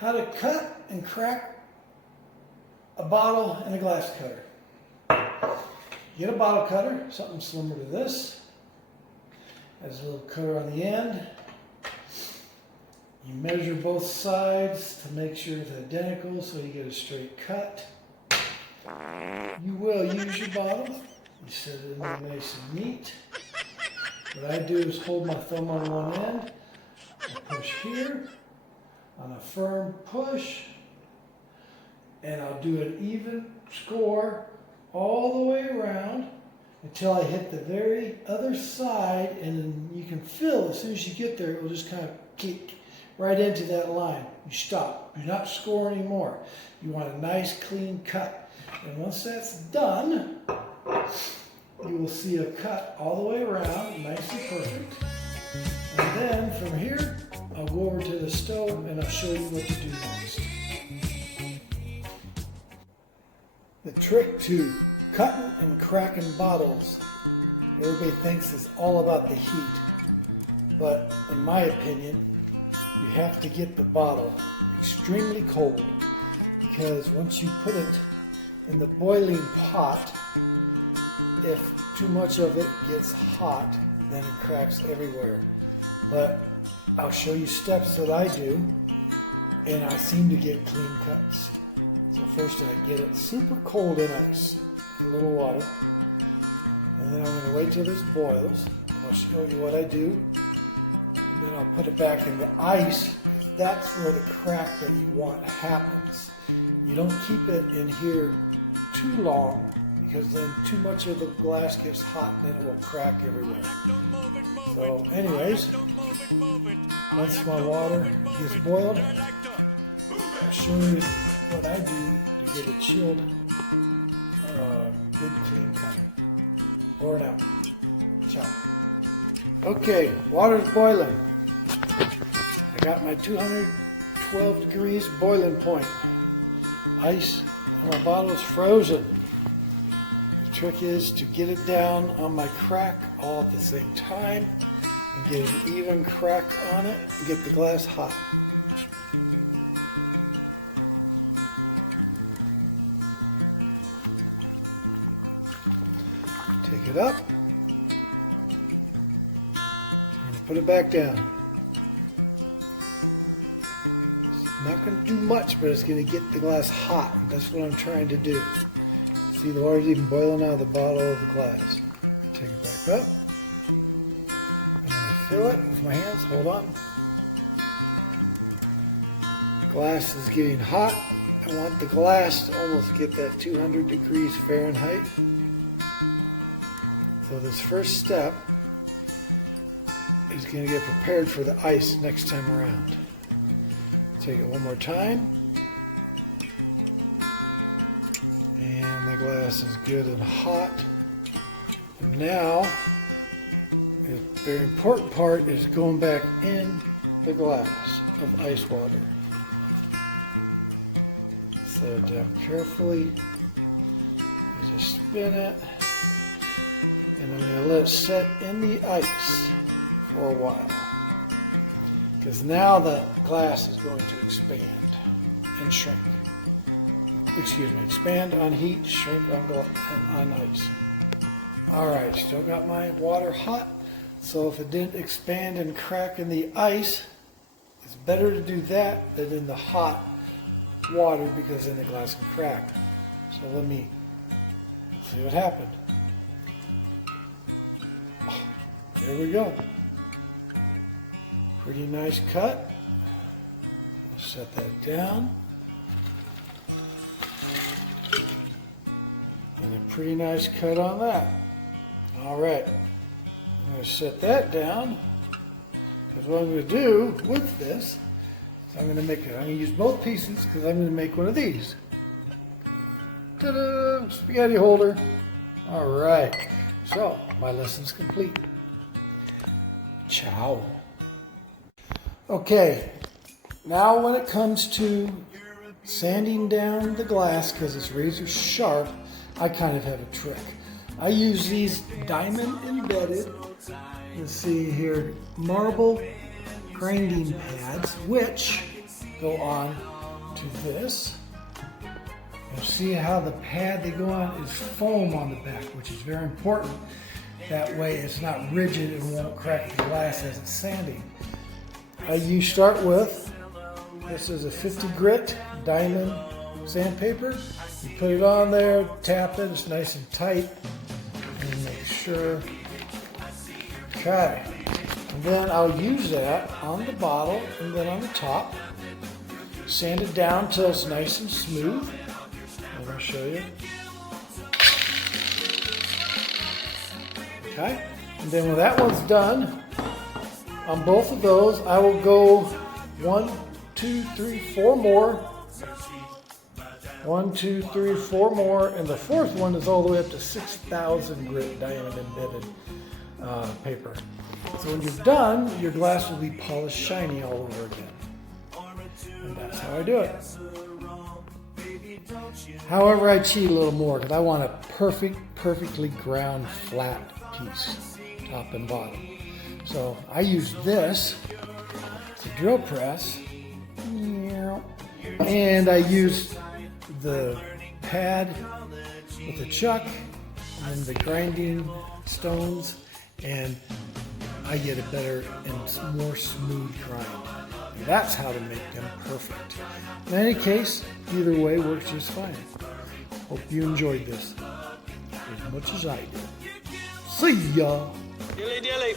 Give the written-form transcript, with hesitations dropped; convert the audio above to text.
how to cut and crack a bottle and a glass cutter. Get a bottle cutter, something similar to this. Has a little cutter on the end. You measure both sides to make sure it's identical so you get a straight cut. You will use your bottle. You set it in there nice and neat. What I do is hold my thumb on one end. I push here on a firm push, and I'll do an even score all the way around until I hit the very other side, and then you can feel as soon as you get there, it will just kind of kick right into that line. You stop. Do not score anymore. You want a nice clean cut. And once that's done, you will see a cut all the way around, nice and perfect. And then from here, I'll go over to the stove and I'll show you what to do next. The trick to cutting and cracking bottles, everybody thinks it's all about the heat. But in my opinion, you have to get the bottle extremely cold, because once you put it in the boiling pot, if too much of it gets hot, then it cracks everywhere. But I'll show you steps that I do, and I seem to get clean cuts. So first I get it super cold in ice, a little water, and then I'm going to wait till this boils, and I'll show you what I do. And then I'll put it back in the ice, because that's where the crack that you want happens. You don't keep it in here too long, because then too much of the glass gets hot and then it will crack everywhere. So anyways, once my water gets boiled, I'll show you what I do to get a chilled, good clean cut. Pour it out. Ciao. Okay, water's boiling. I got my 212 degrees boiling point. Ice and my bottle is frozen. The trick is to get it down on my crack all at the same time and get an even crack on it and get the glass hot. Take it up and put it back down. It's not going to do much, but it's going to get the glass hot. That's what I'm trying to do. See, the water's even boiling out of the bottle of the glass. Take it back up. I'm going to fill it with my hands. Hold on. Glass is getting hot. I want the glass to almost get that 200 degrees Fahrenheit. So this first step is going to get prepared for the ice next time around. Take it one more time. And the glass is good and hot. And now, the very important part is going back in the glass of ice water. Set it down carefully. You just spin it. And I'm going to let it set in the ice for a while. Because now the glass is going to expand and shrink. Excuse me, expand on heat, shrink on ice. Alright, still got my water hot. So if it didn't expand and crack in the ice, it's better to do that than in the hot water, because then the glass can crack. So let me see what happened. There we go. Pretty nice cut. Set that down. And a pretty nice cut on that. Alright. I'm going to set that down. Because what I'm going to do with this, I'm going to use both pieces, because I'm going to make one of these. Ta-da! Spaghetti holder. Alright. So, my lesson's complete. Ciao. Okay, now when it comes to sanding down the glass, because it's razor sharp, I kind of have a trick. I use these diamond embedded, let's see here, marble grinding pads, which go on to this. You'll see how the pad they go on is foam on the back, which is very important. That way it's not rigid and won't crack the glass as it's sanding. You start with, this is a 50 grit diamond sandpaper. You put it on there, tap it, it's nice and tight, and make sure. Okay, and then I'll use that on the bottle and then on the top. Sand it down till it's nice and smooth. And I'll show you. Okay, and then when that one's done, on both of those, I will go 1, 2, 3, 4 more. 1, 2, 3, 4 more, and the fourth one is all the way up to 6,000 grit diamond embedded paper. So when you're done, your glass will be polished shiny all over again. And that's how I do it. However, I cheat a little more because I want a perfectly ground flat piece, top and bottom. So I use this to drill press, and I use the pad with the chuck and the grinding stones, and I get a better and more smooth grind. And that's how to make them perfect. In any case, either way works just fine. Hope you enjoyed this as much as I did. See ya! Dilly dilly.